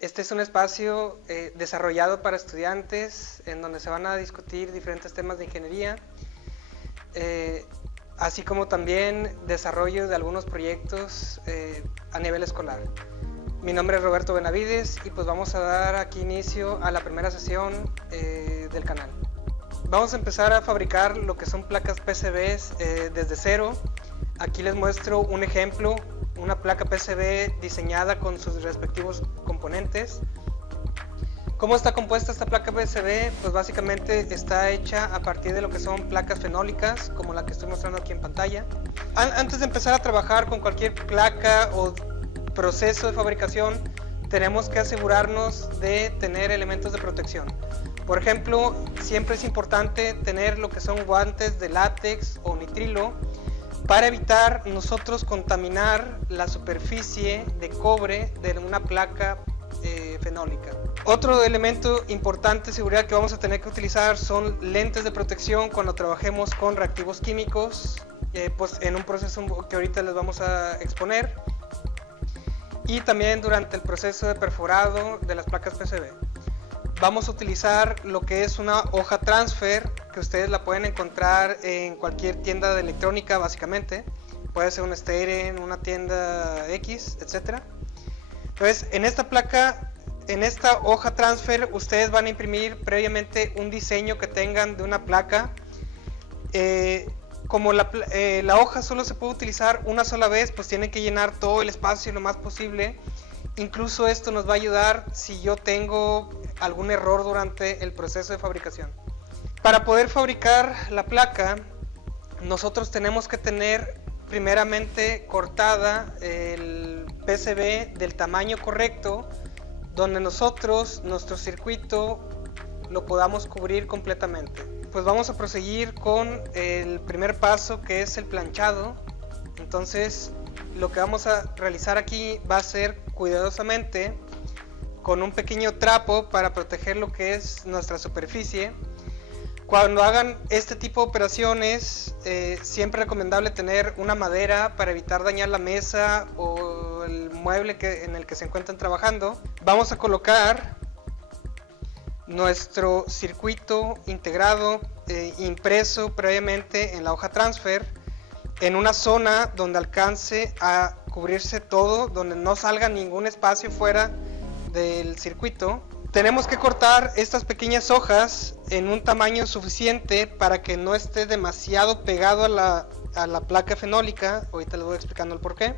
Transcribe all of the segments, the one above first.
Este es un espacio desarrollado para estudiantes en donde se van a discutir diferentes temas de ingeniería, así como también desarrollo de algunos proyectos a nivel escolar. Mi nombre es Roberto Benavides y pues vamos a dar aquí inicio a la primera sesión del canal. Vamos a empezar a fabricar lo que son placas PCBs desde cero. Aquí les muestro un ejemplo, una placa PCB diseñada con sus respectivos componentes. ¿Cómo está compuesta esta placa PCB? Pues básicamente está hecha a partir de lo que son placas fenólicas, como la que estoy mostrando aquí en pantalla. Antes de empezar a trabajar con cualquier placa o proceso de fabricación, tenemos que asegurarnos de tener elementos de protección. Por ejemplo, siempre es importante tener lo que son guantes de látex o nitrilo para evitar nosotros contaminar la superficie de cobre de una placa fenólica. Otro elemento importante de seguridad que vamos a tener que utilizar son lentes de protección cuando trabajemos con reactivos químicos, pues en un proceso que ahorita les vamos a exponer, y también durante el proceso de perforado de las placas PCB. Vamos a utilizar lo que es una hoja transfer, que ustedes la pueden encontrar en cualquier tienda de electrónica básicamente. Puede ser un Steren, una tienda X, etc. Entonces, en esta placa, en esta hoja transfer, ustedes van a imprimir previamente un diseño que tengan de una placa. Como la hoja solo se puede utilizar una sola vez, pues tienen que llenar todo el espacio lo más posible. Incluso esto nos va a ayudar si yo tengo algún error durante el proceso de fabricación. Para poder fabricar la placa, nosotros tenemos que tener primeramente cortada el PCB del tamaño correcto, donde nosotros, nuestro circuito, lo podamos cubrir completamente. Pues vamos a proseguir con el primer paso, que es el planchado. Entonces, lo que vamos a realizar aquí va a ser cuidadosamente con un pequeño trapo para proteger lo que es nuestra superficie. Cuando hagan este tipo de operaciones, siempre es recomendable tener una madera para evitar dañar la mesa o el mueble en el que se encuentran trabajando. Vamos a colocar nuestro circuito integrado, impreso previamente en la hoja transfer, en una zona donde alcance a cubrirse todo, donde no salga ningún espacio fuera del circuito. Tenemos que cortar estas pequeñas hojas en un tamaño suficiente para que no esté demasiado pegado a la placa fenólica. Ahorita les voy explicando el porqué.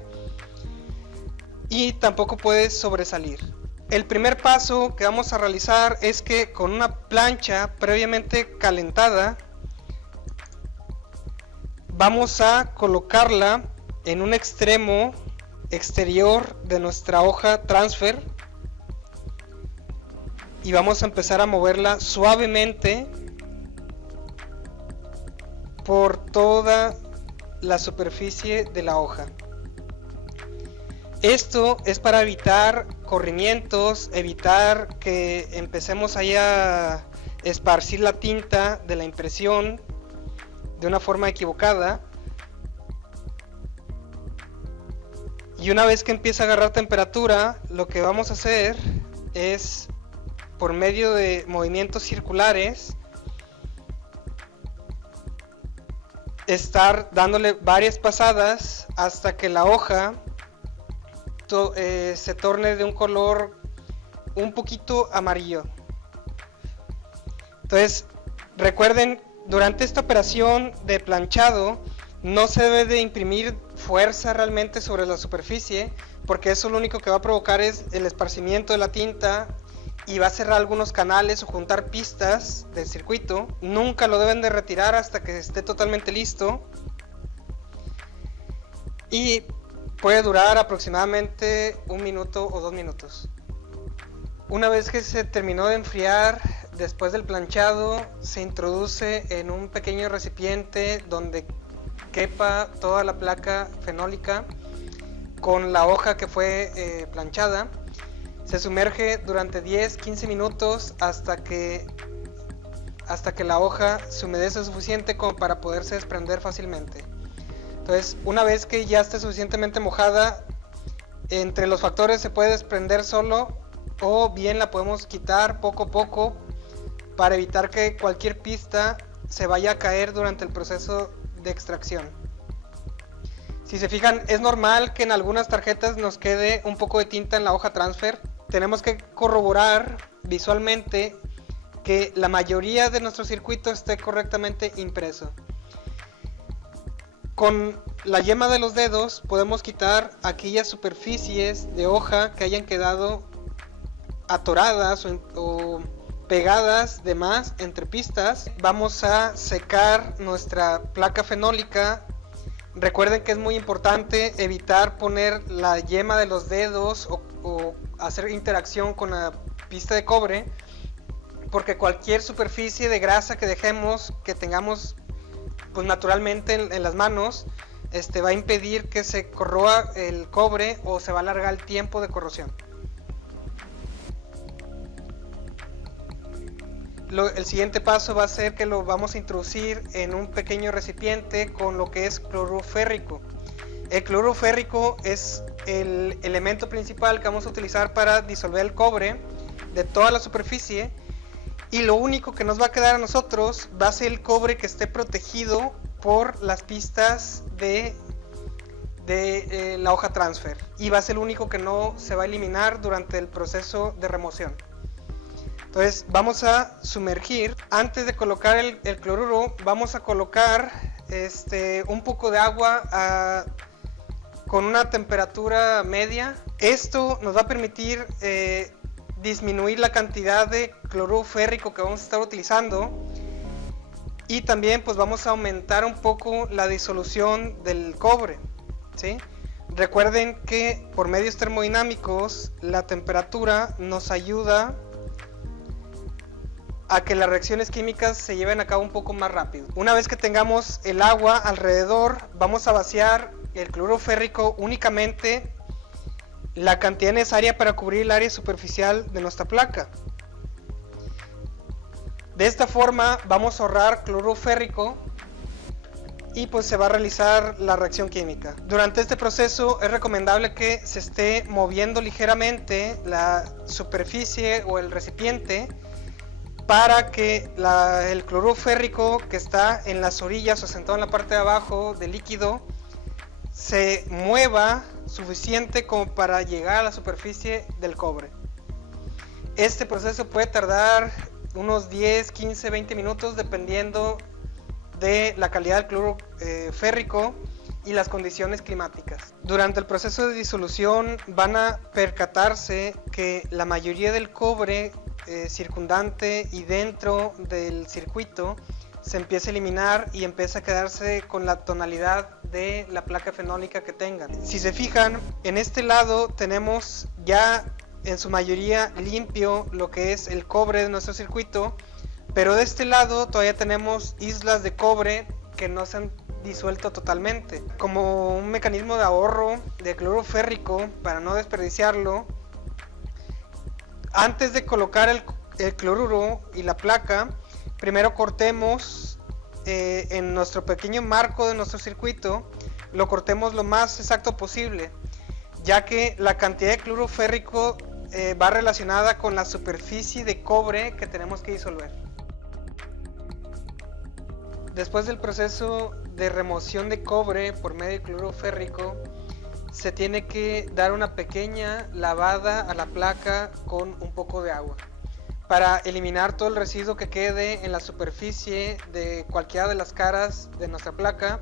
Y tampoco puede sobresalir. El primer paso que vamos a realizar es que con una plancha previamente calentada vamos a colocarla en un extremo exterior de nuestra hoja transfer y vamos a empezar a moverla suavemente por toda la superficie de la hoja. Esto es para evitar corrimientos, evitar que empecemos ahí a esparcir la tinta de la impresión de una forma equivocada. Y una vez que empieza a agarrar temperatura, lo que vamos a hacer es, por medio de movimientos circulares, estar dándole varias pasadas hasta que la hoja se torne de un color un poquito amarillo. Entonces, recuerden, durante esta operación de planchado no se debe de imprimir fuerza realmente sobre la superficie, porque eso lo único que va a provocar es el esparcimiento de la tinta y va a cerrar algunos canales o juntar pistas del circuito. Nunca lo deben de retirar hasta que esté totalmente listo, y puede durar aproximadamente 1 minuto o 2 minutos. Una vez que se terminó de enfriar, después del planchado, se introduce en un pequeño recipiente donde quepa toda la placa fenólica con la hoja que fue planchada. Se sumerge durante 10-15 minutos hasta que la hoja se humedece suficiente como para poderse desprender fácilmente. Entonces, una vez que ya esté suficientemente mojada, entre los factores se puede desprender solo o bien la podemos quitar poco a poco para evitar que cualquier pista se vaya a caer durante el proceso de extracción. Si se fijan, es normal que en algunas tarjetas nos quede un poco de tinta en la hoja transfer. Tenemos que corroborar visualmente que la mayoría de nuestro circuito esté correctamente impreso. Con la yema de los dedos podemos quitar aquellas superficies de hoja que hayan quedado atoradas o pegadas de más entre pistas. Vamos a secar nuestra placa fenólica. Recuerden que es muy importante evitar poner la yema de los dedos o hacer interacción con la pista de cobre, porque cualquier superficie de grasa que dejemos, que tengamos pues naturalmente en las manos, va a impedir que se corroa el cobre o se va a alargar el tiempo de corrosión. El siguiente paso va a ser que lo vamos a introducir en un pequeño recipiente con lo que es cloruro férrico. El cloruro férrico es el elemento principal que vamos a utilizar para disolver el cobre de toda la superficie, y lo único que nos va a quedar a nosotros va a ser el cobre que esté protegido por las pistas de la hoja transfer, y va a ser el único que no se va a eliminar durante el proceso de remoción. Entonces vamos a sumergir. Antes de colocar el cloruro, vamos a colocar un poco de agua con una temperatura media. Esto nos va a permitir disminuir la cantidad de cloruro férrico que vamos a estar utilizando, y también pues vamos a aumentar un poco la disolución del cobre, ¿sí? Recuerden que por medios termodinámicos la temperatura nos ayuda a que las reacciones químicas se lleven a cabo un poco más rápido. Una vez que tengamos el agua alrededor, vamos a vaciar el cloruro férrico únicamente la cantidad necesaria para cubrir el área superficial de nuestra placa. De esta forma vamos a ahorrar cloruro férrico y pues se va a realizar la reacción química. Durante este proceso es recomendable que se esté moviendo ligeramente la superficie o el recipiente para que el cloruro férrico que está en las orillas o sentado en la parte de abajo del líquido se mueva suficiente como para llegar a la superficie del cobre. Este proceso puede tardar unos 10, 15, 20 minutos dependiendo de la calidad del cloruro férrico y las condiciones climáticas. Durante el proceso de disolución van a percatarse que la mayoría del cobre circundante y dentro del circuito se empieza a eliminar y empieza a quedarse con la tonalidad de la placa fenólica que tengan. Si se fijan, en este lado tenemos ya en su mayoría limpio lo que es el cobre de nuestro circuito, pero de este lado todavía tenemos islas de cobre que no se han disuelto totalmente. Como un mecanismo de ahorro de cloruro férrico para no desperdiciarlo, antes de colocar el cloruro y la placa, primero cortemos en nuestro pequeño marco de nuestro circuito, lo cortemos lo más exacto posible, ya que la cantidad de cloruro férrico va relacionada con la superficie de cobre que tenemos que disolver. Después del proceso de remoción de cobre por medio de cloruro férrico, se tiene que dar una pequeña lavada a la placa con un poco de agua para eliminar todo el residuo que quede en la superficie de cualquiera de las caras de nuestra placa,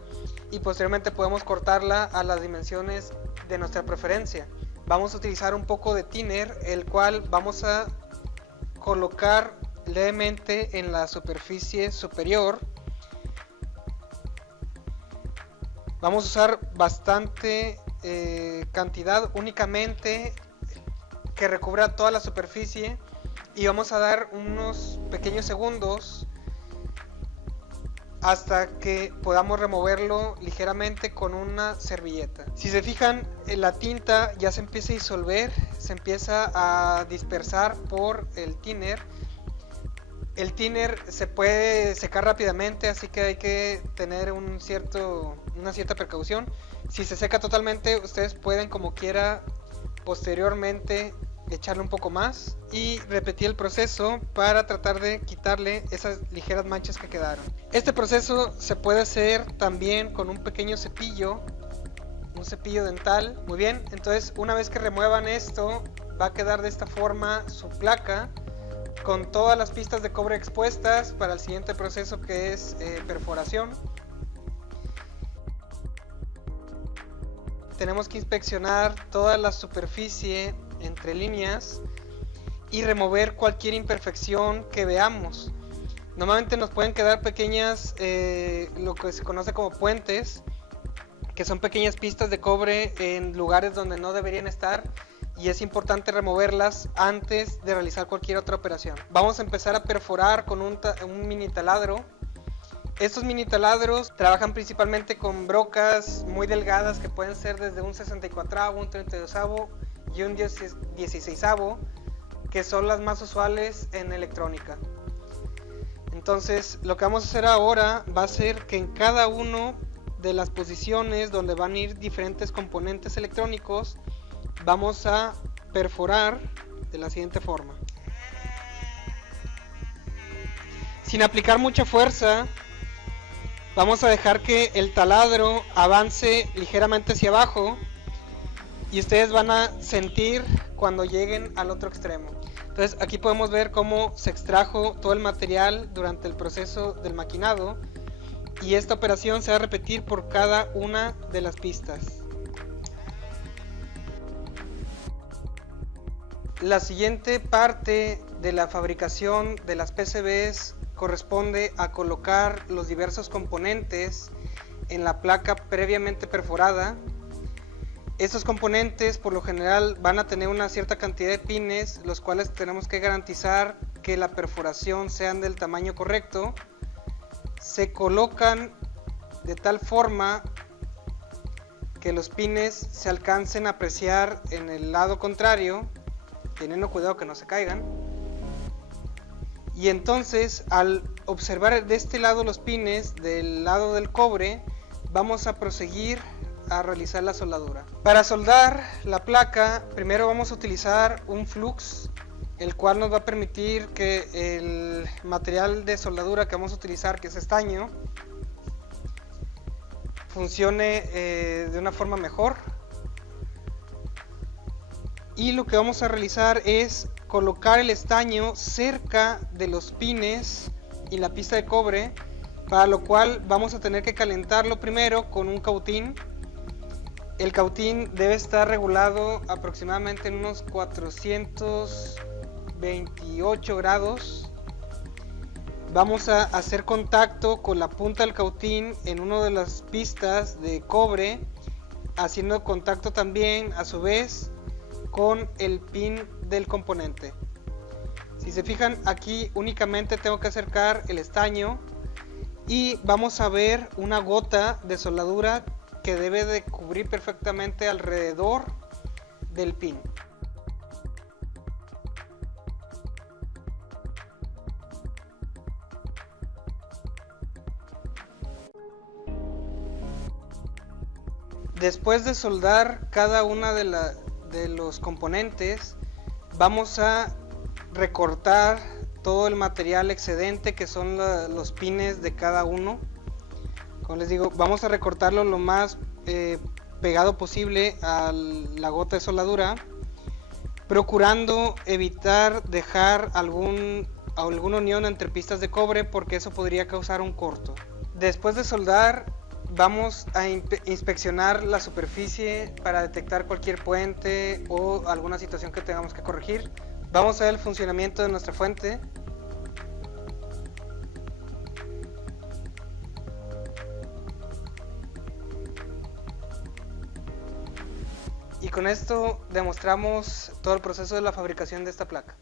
y posteriormente podemos cortarla a las dimensiones de nuestra preferencia. Vamos a utilizar un poco de thinner, el cual vamos a colocar levemente en la superficie superior. Vamos a usar bastante cantidad, únicamente que recubra toda la superficie, y vamos a dar unos pequeños segundos hasta que podamos removerlo ligeramente con una servilleta. Si se fijan, la tinta ya se empieza a disolver, se empieza a dispersar por el thinner. El thinner se puede secar rápidamente, así que hay que tener una cierta precaución. Si se seca totalmente, ustedes pueden como quiera posteriormente echarle un poco más y repetir el proceso para tratar de quitarle esas ligeras manchas que quedaron. Este proceso se puede hacer también con un pequeño cepillo, un cepillo dental. Muy bien, entonces una vez que remuevan esto, va a quedar de esta forma su placa con todas las pistas de cobre expuestas para el siguiente proceso, que es perforación. Tenemos que inspeccionar toda la superficie entre líneas y remover cualquier imperfección que veamos. Normalmente nos pueden quedar pequeñas, lo que se conoce como puentes, que son pequeñas pistas de cobre en lugares donde no deberían estar, y es importante removerlas antes de realizar cualquier otra operación. Vamos a empezar a perforar con un mini taladro. Estos mini taladros trabajan principalmente con brocas muy delgadas que pueden ser desde un 64avo, un 32avo y un 16avo, que son las más usuales en electrónica. Entonces lo que vamos a hacer ahora va a ser que en cada uno de las posiciones donde van a ir diferentes componentes electrónicos, vamos a perforar de la siguiente forma. Sin aplicar mucha fuerza, vamos a dejar que el taladro avance ligeramente hacia abajo y ustedes van a sentir cuando lleguen al otro extremo. Entonces aquí podemos ver cómo se extrajo todo el material durante el proceso del maquinado, y esta operación se va a repetir por cada una de las pistas. La siguiente parte de la fabricación de las PCBs corresponde a colocar los diversos componentes en la placa previamente perforada. Estos componentes por lo general van a tener una cierta cantidad de pines, los cuales tenemos que garantizar que la perforación sean del tamaño correcto. Se colocan de tal forma que los pines se alcancen a apreciar en el lado contrario, teniendo cuidado que no se caigan. Y entonces, al observar de este lado los pines, del lado del cobre, vamos a proseguir a realizar la soldadura. Para soldar la placa, primero vamos a utilizar un flux, el cual nos va a permitir que el material de soldadura que vamos a utilizar, que es estaño, funcione de una forma mejor. Y lo que vamos a realizar es colocar el estaño cerca de los pines y la pista de cobre, para lo cual vamos a tener que calentarlo primero con un cautín. El cautín debe estar regulado aproximadamente en unos 428 grados. Vamos a hacer contacto con la punta del cautín en una de las pistas de cobre, haciendo contacto también a su vez con el pin del componente. Si se fijan, aquí únicamente tengo que acercar el estaño y vamos a ver una gota de soldadura que debe de cubrir perfectamente alrededor del pin. Después de soldar cada una de los componentes, vamos a recortar todo el material excedente, que son los pines de cada uno. Como les digo, vamos a recortarlo lo más pegado posible a la gota de soldadura, procurando evitar dejar alguna unión entre pistas de cobre, porque eso podría causar un corto. Después de soldar, vamos a inspeccionar la superficie para detectar cualquier puente o alguna situación que tengamos que corregir. Vamos a ver el funcionamiento de nuestra fuente. Y con esto demostramos todo el proceso de la fabricación de esta placa.